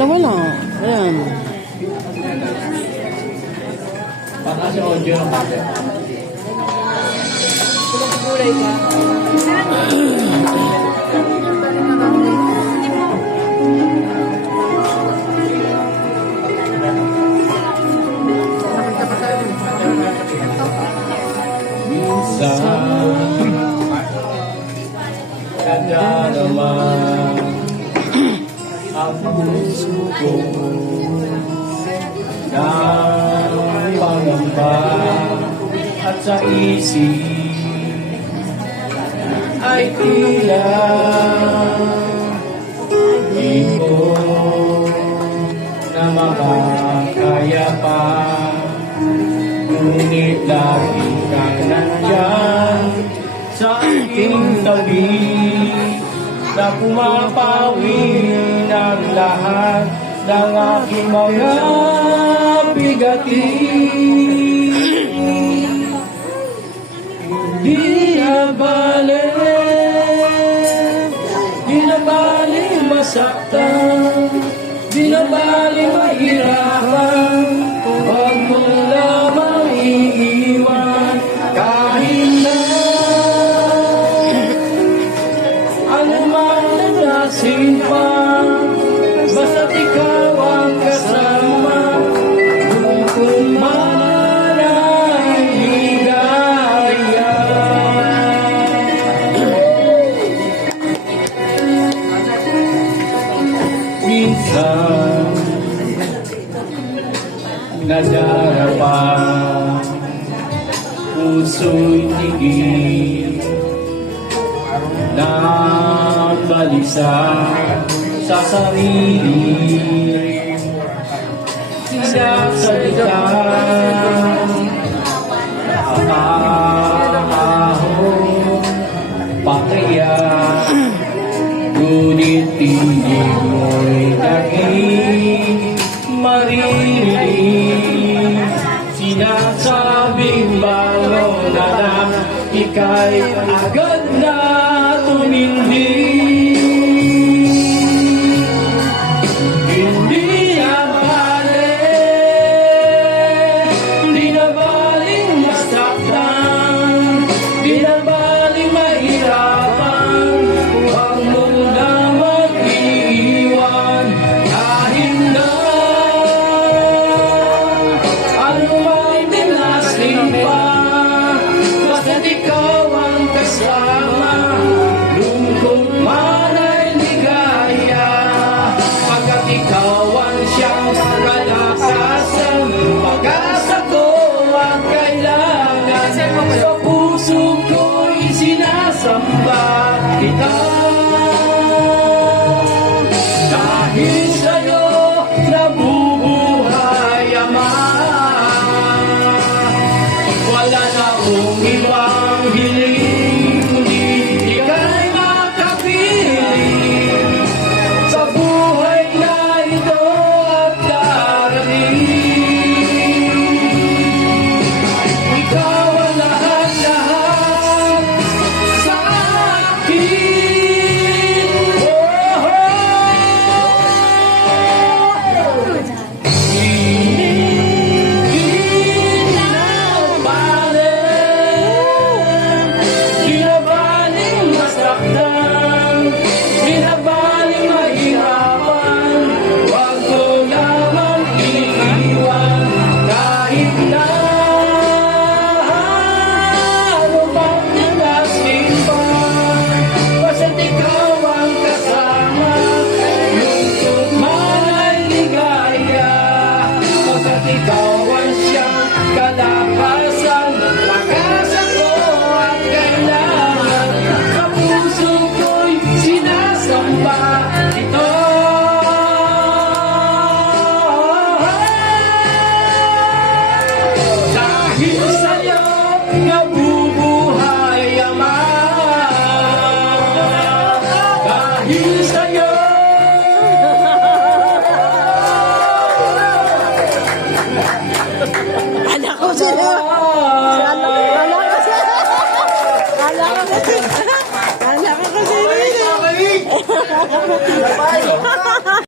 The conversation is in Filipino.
Dalawa lang. Ayan. Baka sa audio ng kapit. Kulay ka. Minsan kanya naman ang puso ko na pangamba at sa isip ay tila di ko na makakaya pa. Ngunit lagi kang nandyan sa aking tabi na pumapawi ng lahat ng aking mga bigatin. Di na bale masaktan, di na bale mahirapan, huwag mo lamang iiwan kahit na ano man nasin pa, basta't ikaw ang kasama, kung man ay ligaya. Minsan nadarapa puso'y tigil na balisa sa sarili, sinasalita akaho pakaya, ngunit hindi mo'y naging maririnig. Sinasabing bangon na lang, ika'y agad na tumindig. Hindi na baling masaktan, di na baling mahirapan, huwag mo na mag-iiwan kahit na ano may minasin pa, basta't ikaw ang kasama, lungkot man ay ligaya, pagkat ikaw ang siyang kalakasan, pag-asa ko ang kailangan, sa puso ko'y sinasamba kita. Dahil sa'yo nabubuhay Ama, wala na akong ibang hiling, kundi ika'y makapiling sa buhay na ito at darating. Ikaw ang lahat-lahat sa akin. Oh, di na baling masaktan, di na baling mahirapan, huwag ko lamang iiwan kahit na ano bang nanasin pa, basta't ikaw ang kasama, lungkot man ay ligaya, pagkat ikaw ang siyang kalakasan, pag-asa ko ang kailangan, sa puso ko'y sinasamba ito. Dahil sa'yo nabubuhay Ama, dahil sa'yo Kala ko sila. Kala ko kasi.